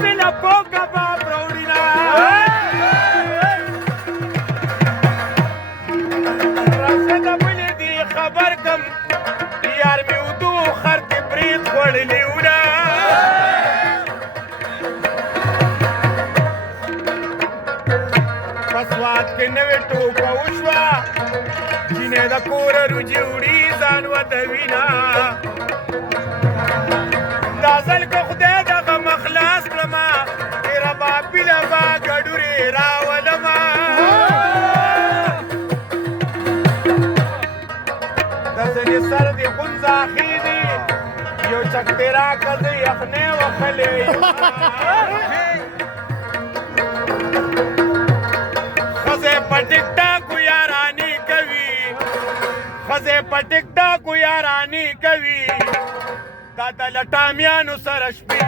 بلا پوکا باپ روڑینا راشد بلی دی خبر کم یار می ودو خرد برید خوڑلی ونا پسوات کے نوی ٹوکا وشوا جنه دا کور رجی وڑی زان و دوینا دازل که خدای دا غم اخلاص لما تیرا باپی لبا گڑوری راولما دزنی سر دی خونزا خیدی یو چک تیرا کزی اخنے وخلی خزے پٹکتا کو یارانی کوي خزے پټکټا کو یارانی کوي دا د لټامیانو سره شپې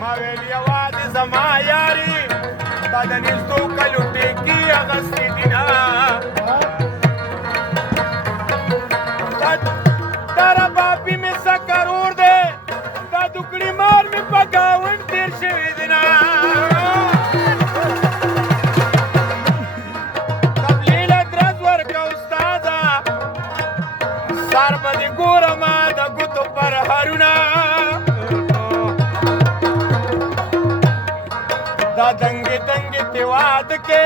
ما ویل یوازې زما یاري دا د نږدو کلو ټیکي اغستې دینه تارا باپی میں سکرور دے دا دکڑی مار میں پگاون تیر شوی دینا تبلیل ادرز ورکا استادا سار بدی گورما دا گتو پر حرونا دا دنگی دنگی تیواد کے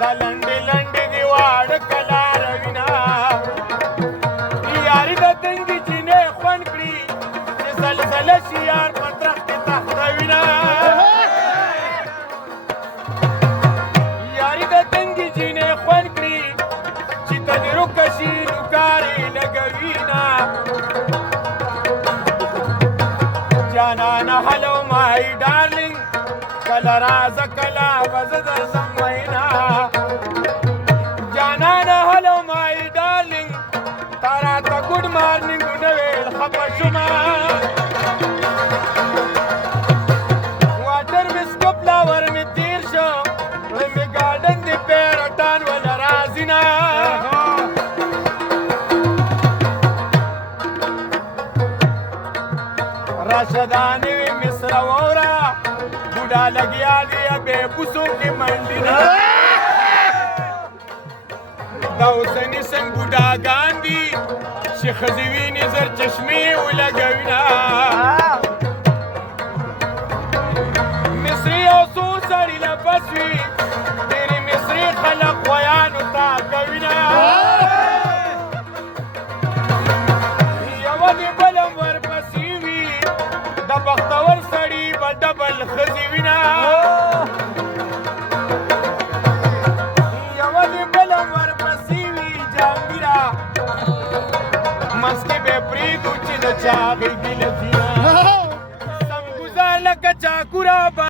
دا لنڈی لنڈی دیواد کلا روینا یاری دا دنگی جنه خون کری چه زلزله شیار پر درخت تختوینا یاری دا دنگی جنه خون کری چه تدرو کشی نکاری لگوینا جانانا حلو مائی ڈارلنگ کلا راز کلا وزد سموینا جانانا حلو مائی ڈارلنگ تارا تا گوڈ مارننگ نویل خبر شما واٹر بسکو پلاور میں تیر شو میں گارڈن دی پیرٹان والا رازینا راشدانی وی مصر وورا بوڑا لگیا دیا بے بسوں کی منڈینا دا حسینی سنگ بوڑا گاندی شیخ زیوینی زر چشمی ولگوینا مصری او سو سری لبسوی تیری مصری خلق ویانو تا کوینا یو دی بلم ورپسیوی دا بختور سری با ڈبل خزیوینا یو دی بلم ورپسیوی جانگیرا مسکی بے پریدو چی دا چاگی گلتینا سم گزار لکا چاکورا با